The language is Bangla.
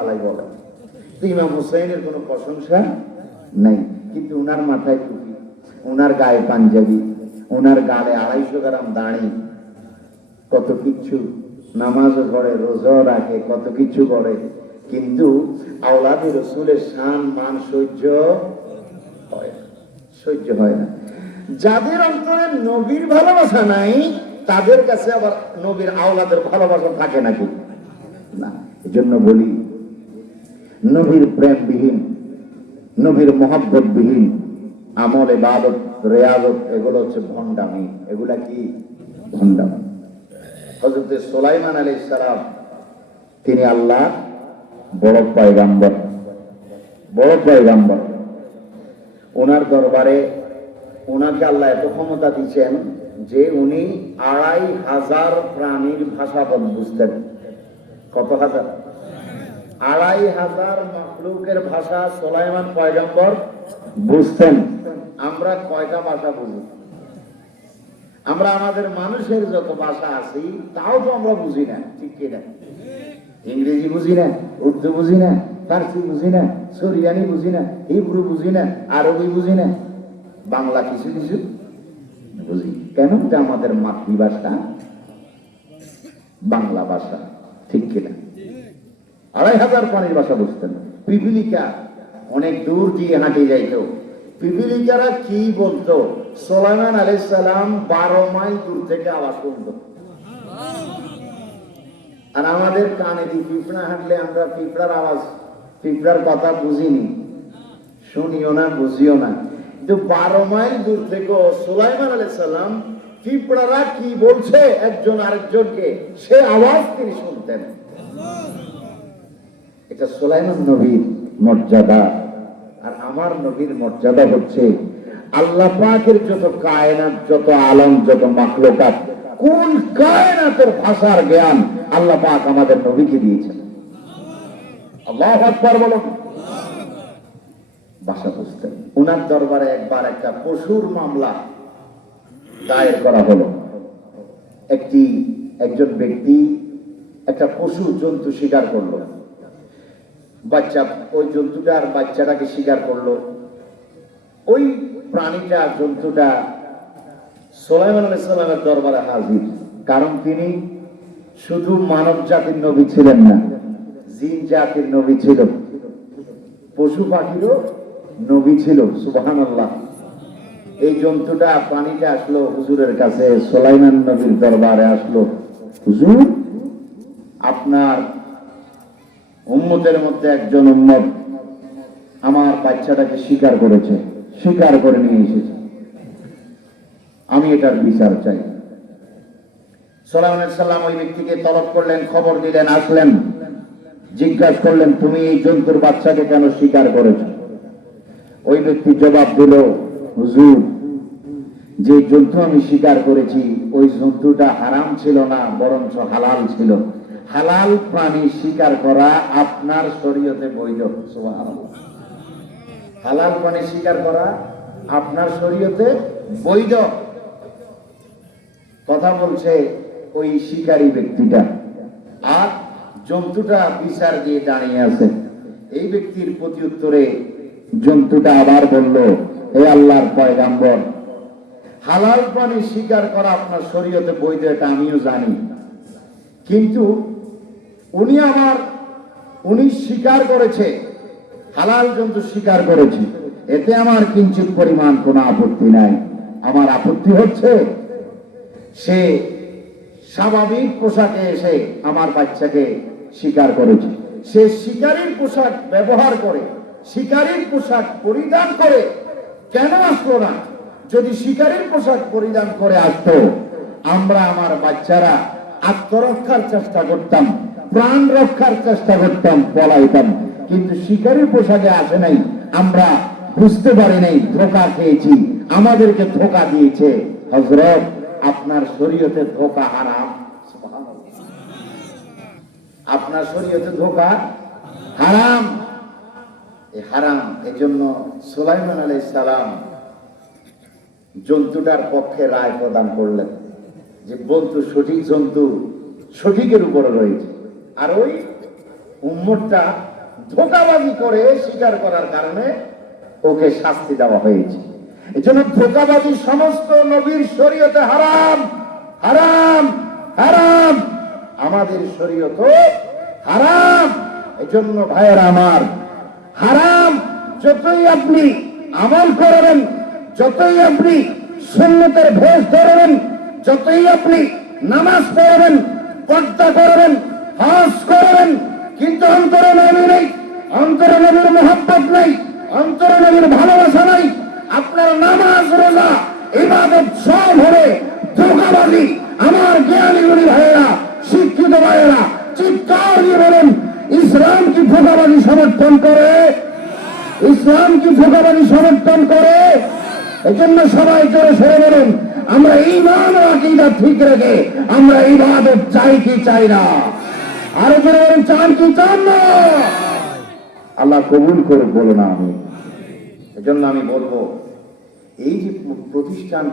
আলাই বলে। ইমাম হুসাইনের কোনো প্রশংসা নাই। কিন্তু উনার মাথায় টুপি, উনার গায়ে পাঞ্জাবি, উনার গালে আড়াইশো গ্রাম দাঁড়ি, কত কিছু নামাজও পড়ে রোজাও রাখে, কত কিছু করে কিন্তু আওলাদি রসুলের শান, মান সহ্য হয়। সহ্য হয় না। যাদের অন্তরে নবীর ভালোবাসা নাই, তাদের কাছে আবার নবীর আওলাদের ভালোবাসা থাকে নাকি? না, এজন্য বলি নবীর প্রেমবিহীন, নবীর মহাব্বতবিহীন, আমল এবাদত রেয়াদত এগুলো হচ্ছে ভণ্ডামি। এগুলা কি? ভণ্ডামি। হজরত সোলাইমান আলী সালাম, তিনি আল্লাহ বড় পয়গাম্বর বড় পয়গাম্বর। ওনার দরবারে ওনাকে আল্লাহ এত ক্ষমতা দিচ্ছেন যে উনি আড়াই হাজার প্রাণীর ভাষা বুঝতেন। কত হাজার? আড়াই হাজার মাকলুকের ভাষা সোলাইমান পয়গম্বর বুঝতেন। আমরা কয়টা ভাষা বুঝি? আমরা আমাদের মানুষের যত ভাষা আছি, তাও তো আমরা বুঝি না, ঠিক কিনা ইংরেজি বুঝি না, উর্দু বুঝি না, ফার্সি বুঝি না, সরিয়ানি বুঝি না, হিব্রু বুঝি না, আরবি বুঝি না। বাংলা কিছু কিছু বুঝি। কেন আমাদের মাতৃভাষা বাংলা ভাষা, ঠিক কিনা আড়াই হাজার পানির ভাষা বুঝতেন। পিপিলিকা অনেক দূর দিয়ে হাঁটে যাইত। পিপিলিকারা কি বলতো? সোলাইমান আলাইহিস সালাম বারো মাইল দূর থেকে আওয়াজ শুনতো আর আমাদের কানে দিয়ে পিঁপড়া হাঁটলে আমরা পিঁপড়ার আওয়াজ পিঁপড়ার কথা বুঝিনি। শুনিও না, বুঝিও না। কিন্তু বারো মাইল দূর থেকে সোলাইমান আলাইহিস সালাম পিঁপড়ারা কি বলছে? একজন আরেকজনকে সে আওয়াজ তিনি শুনতেন। এটা সোলাইমান নবীর মর্যাদা। আর আমার নবীর মর্যাদা হচ্ছে আল্লাহ পাকের যত কায়নাত, যত আলম, যত মাখলুকাত, কোন কায়নাতের ভাষার জ্ঞান আল্লাহ পাক আমাদের নবীকে দিয়েছেন। উনার দরবারে একবার একটা পশুর মামলা করা একটি, একজন ব্যক্তি একটা পশু জন্তু শিকার করল। বাচ্চা, ওই জন্তুটার বাচ্চাটাকে শিকার করল। ওই প্রাণীটা জন্তুটা সোলাইমান আলাইসাল্লামের দরবারে হাজির। কারণ তিনি শুধু মানব জাতির নবী ছিলেন না, জিন জাতির নবী ছিল। পশু পাখিরও নবী ছিল সুবাহান আল্লাহ এই জন্তুটা, প্রাণীটা আসলো হুজুরের কাছে, সোলাইমান নবীর দরবারে আসলো। হুজুর, আপনার উম্মতের মধ্যে একজন উম্মত আমার বাচ্চাটাকে স্বীকার করেছে স্বীকার করে নিয়ে এসেছে। আমি এটার বিচার চাই। সালাম ওই ব্যক্তিকে তলব করলেন, খবর দিলেন, আসলেন, জিজ্ঞাসা করলেন, তুমি এই জন্তুর বাচ্চাকে কেন স্বীকার করেছ? ওই ব্যক্তি জবাব দিল, হুজুর, যে জন্তু আমি স্বীকার করেছি, ওই জন্তুটা হারাম ছিল না, বরঞ্চ হালাল ছিল। হালাল প্রাণী শিকার করা আপনার শরীয়তে বৈধ হালাল প্রাণী শিকার করা আপনার শরীয়তে বৈধ। কথা বলছে ওই শিকারী ব্যক্তিটা। আর জন্তুটা বিচার দিয়ে দাঁড়িয়ে আছে। এই ব্যক্তির প্রতি উত্তরে জন্তুটা আবার বলল হে আল্লাহর পয়গাম্বর, হালাল প্রাণী শিকার করা আপনার শরীয়তে বৈধ, এটা আমিও জানি। কিন্তু উনি আমার উনি স্বীকার করেছে। হালাল জন্তু স্বীকার করেছি। এতে আমার কিঞ্চিত পরিমাণ কোনো আপত্তি নাই। আমার আপত্তি হচ্ছে, সে স্বাভাবিক পোশাকে এসে আমার বাচ্চাকে স্বীকার করেছে। সে শিকারীর পোশাক ব্যবহার করে, শিকারীর পোশাক পরিধান করে, কেন আসলো না? যদি শিকারীর পোশাক পরিধান করে আসতো, আমরা আমার বাচ্চারা আত্মরক্ষার চেষ্টা করতাম। প্রাণ রক্ষার চেষ্টা করতাম, পলাইতাম। কিন্তু শিকারীর পোশাকে আসে নাই। আমরা বুঝতে পারি নাই, ধোকা খেয়েছি। আমাদেরকে ধোকা দিয়েছে। হজরত আপনার শরীয়তে ধোকা হারাম। আপনার শরীয়তে ধোকা হারাম। এই হারাম, এজন্য সুলাইমান আলাই সালাম জন্তুটার পক্ষে রায় প্রদান করলেন। যে বন্ধু সঠিক জন্তু, সঠিকের উপরে রয়েছে। আর ওই উম্মতটা ধোকাবাজি করে স্বীকার করার কারণে ওকে শাস্তি দেওয়া হয়েছে। এজন্য ধোকাবাজি সমস্ত নবীর শরীয়তে হারাম হারাম হারাম। আমাদের শরীয়ত হারাম। এজন্য ভাইয়ের আমার, হারাম যতই আপনি আমল করবেন যতই আপনি সুন্নতের ভেষ ধরবেন যতই আপনি নামাজ পড়বেন পর্দা করবেন হজ করবেন কিন্তু অন্তরে নবী নেই, অন্তরে নবীর মোহাব্বত নেই, অন্তরে নবীর ভালোবাসা নাই। আপনার নামাজ, রোজা, ইবাদত সব হবে ধোকাবাজি। আমার জ্ঞানী গুলি ভাইয়েরা, শিক্ষিত ভাইয়েরা, চিৎকার দিয়ে বলেন, ইসলাম কি ধোকাবাজি সমর্থন করে? ইসলাম কি ধোকাবাজি সমর্থন করে? এজন্য সবাই জোরে সরে বলুন, আমরা ইমান আকিদা ঠিক রেখে, আমরা ইবাদত চাই কি চাই না? আরও করে বলেন, চান কি, চান না। আল্লাহ কবুল করে বলো না আমি এজন্য আমি বলব, এই যে প্রতিষ্ঠান